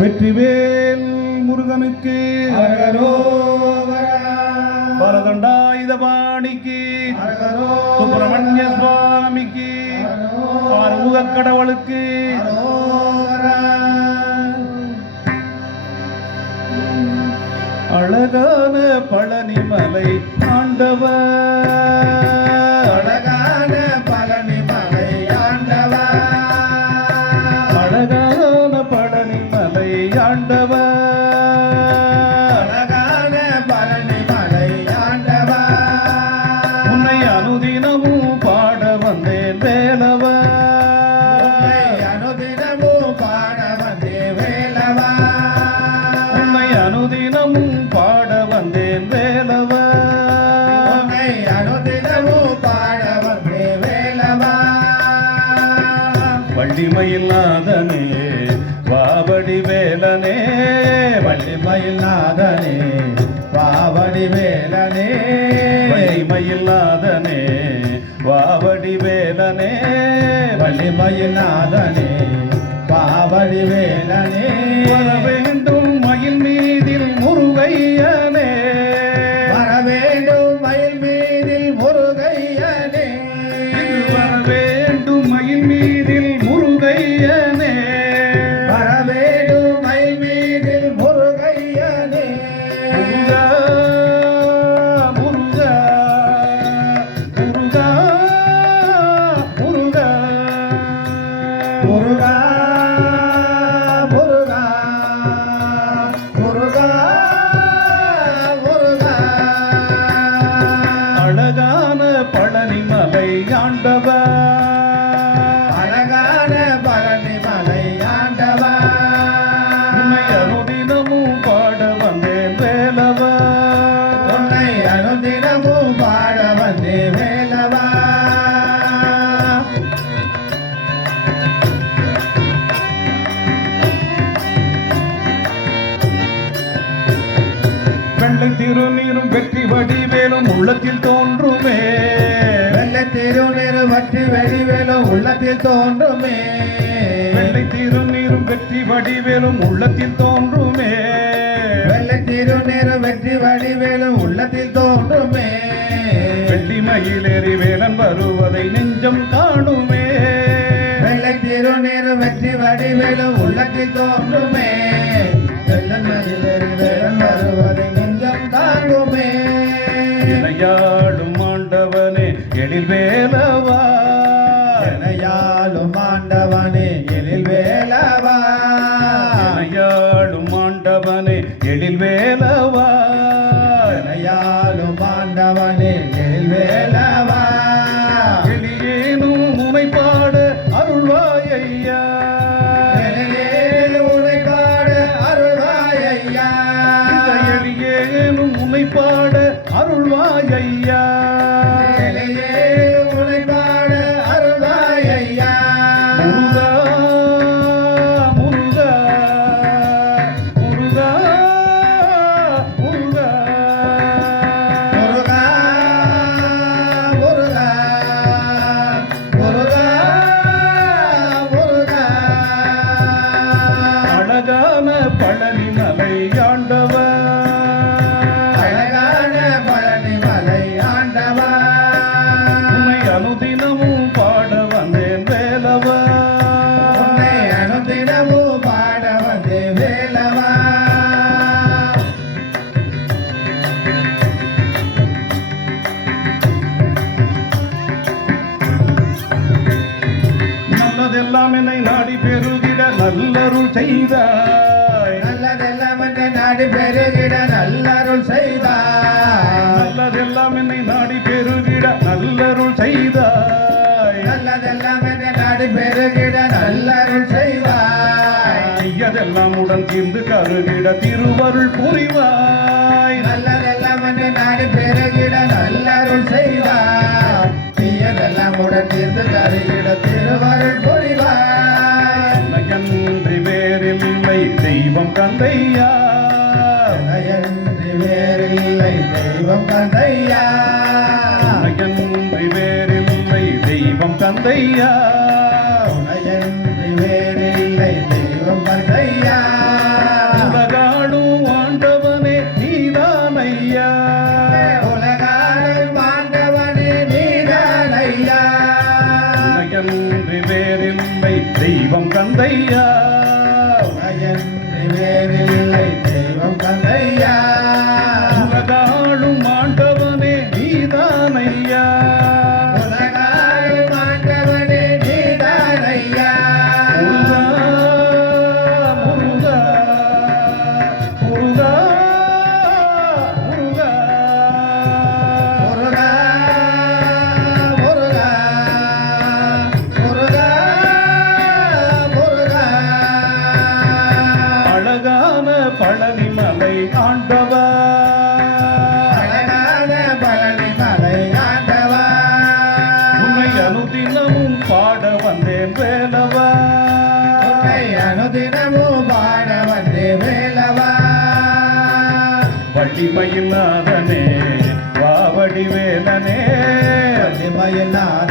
வெற்றிவேல் முருகனுக்கு. பரதண்டாயுதபாணிக்கு சுப்பிரமணிய சுவாமிக்கு. ஆறுமுக கடவுளுக்கு அழகான பழனிமலை ஆண்டவர். வள்ளிமயில்நாதனே வாவடி வேலனே வள்ளிமயில்நாதனே வாவடி வேலனே. வள்ளிமயில்நாதனே வாவடி வேலனே வள்ளிமயில்நாதனே பாவடி வேலனே. வெள்ளை திருநீரும் வெற்றி வடிவேலும் உள்ளத்தில் தோன்றுமே. வெள்ளை திருநீரு வற்றி வெடிவேலும் உள்ளத்தில் தோன்றுமே. வெள்ளை திருநீரும் வெற்றி வடிவேலும் உள்ளத்தில் தோன்றுமே. வெள்ளை திருநீரு வெற்றி வடிவேலும் உள்ளத்தில் தோன்றுமே. வெள்ளி மயிலேறி வேலன் வருவதை நெஞ்சம் காணுமே. வெள்ளை திருநீரு வெற்றி வடிவேலும் உள்ளத்தில் தோன்றுமே. எழில் வேலவா நல்லதெல்லாம் என்னை நாடி பெருகிட நல்லருள் செய்தாய். நல்லதெல்லாம் என்று நாடி பெருகிட நல்லருள் செய்தார் நல்லதெல்லாம் என்னை நாடி பெருகிட நல்லருள் செய்தாய். நல்லதெல்லாம் என்று நாடி பெருகிட நல்லருள் செய்வாய் ஐயதெல்லாம் உடன் தீர்ந்து கருகிட திருவருள் புரிவாய். நல்லதெல்லாம் என்று நாடி பெருகிட நல்லருள் செய்வார் தெய்வம் தந்தையா? வேறில்லை தெய்வம் தந்தையா? மலை ஆண்டவர் பழனி மலை ஆண்டவர். உன்னை அனுதினமும் பாட வந்தேன் வேலவா உன்னை அனுதினமும் பாட வந்தேன் வேலவா வள்ளிமயில்லாதனே வாவடி வேலனே. வள்ளிமயில்லாத